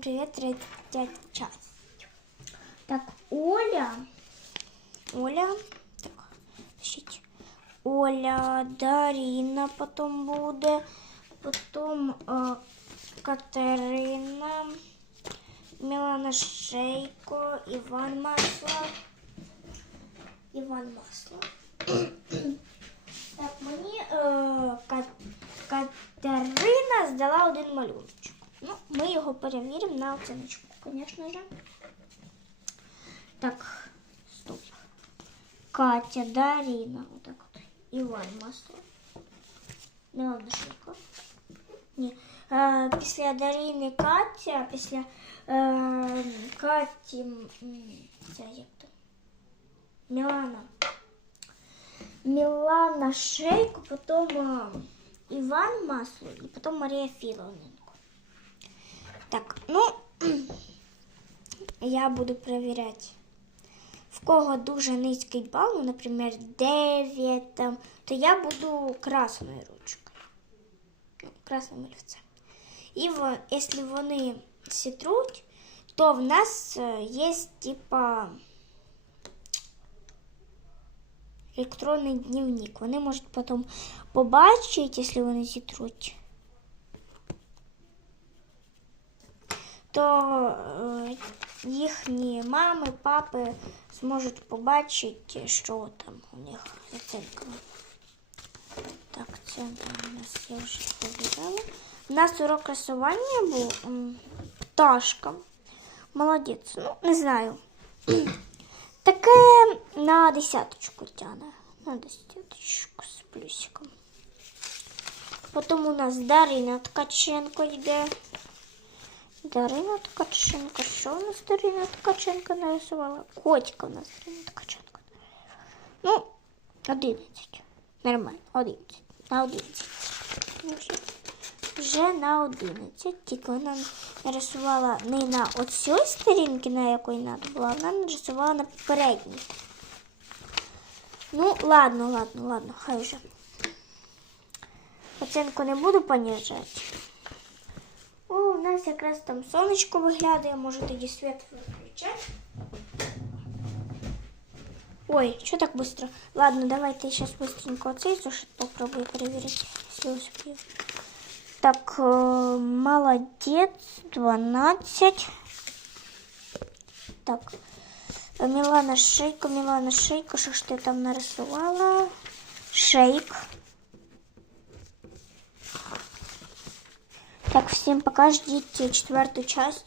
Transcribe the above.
привет, третья часть. Так, Оля. Оля, так, пишите. Оля, Дарина потом буде, потом е, Катерина, Мілана Шейко, Іван Масло. Іван Масло. Так, мені е, Ка- Катерина здала один малюночок. Ну, ми його перевіримо на оціночку, звісно ж. Так, стоп. Катя, Дарина, отак от. Іван Масло. Мілана Шейко. Ні. Е, після Дарини Катя, після е, Каті, м, це як то? Мілана. Мілана Шейко, потім е, Іван Масло і потім Марія Філоненко. Так, ну, я буду перевіряти. В кого дуже низький бал, ну, наприклад, 9, там, то я буду красною ручкою. Ну, красним олівцем. І во- якщо вони сітруть, то в нас е, є типа електронний дневник. Вони можуть потім побачити, якщо вони зітруть. То е, їхні мами, папи зможуть побачити, що там у них з оцінками. Так, це у нас я вже повідала. У нас урок рисування був пташка. Молодець. Ну, не знаю. Таке на десяточку тяне. На десяточку з плюсиком. Потім у нас Дарина Ткаченко йде. Дарина Ткаченко. Що у нас Дарина Ткаченко нарисувала? Котика у нас Дарина Ткаченко. Ну, 11. Нормально, 11. На 11. Ну, Вже, на 11. Тільки вона нарисувала не на оцій сторінці, на якої треба була, вона нарисувала на попередній. Ну, ладно, ладно, ладно, хай вже. Оцінку не буду понижати. О, у нас якраз там сонечко виглядає, може тоді світ виключати. Ой, что так быстро? Ладно, давайте я сейчас быстренько оцей зошит попробую проверить, если успею. Так, э, молодец, 12. Так, э, Милана Шейка, Милана Шейка, что ж ты там нарисовала? Шейк. Так, всем пока, ждите четвертую часть.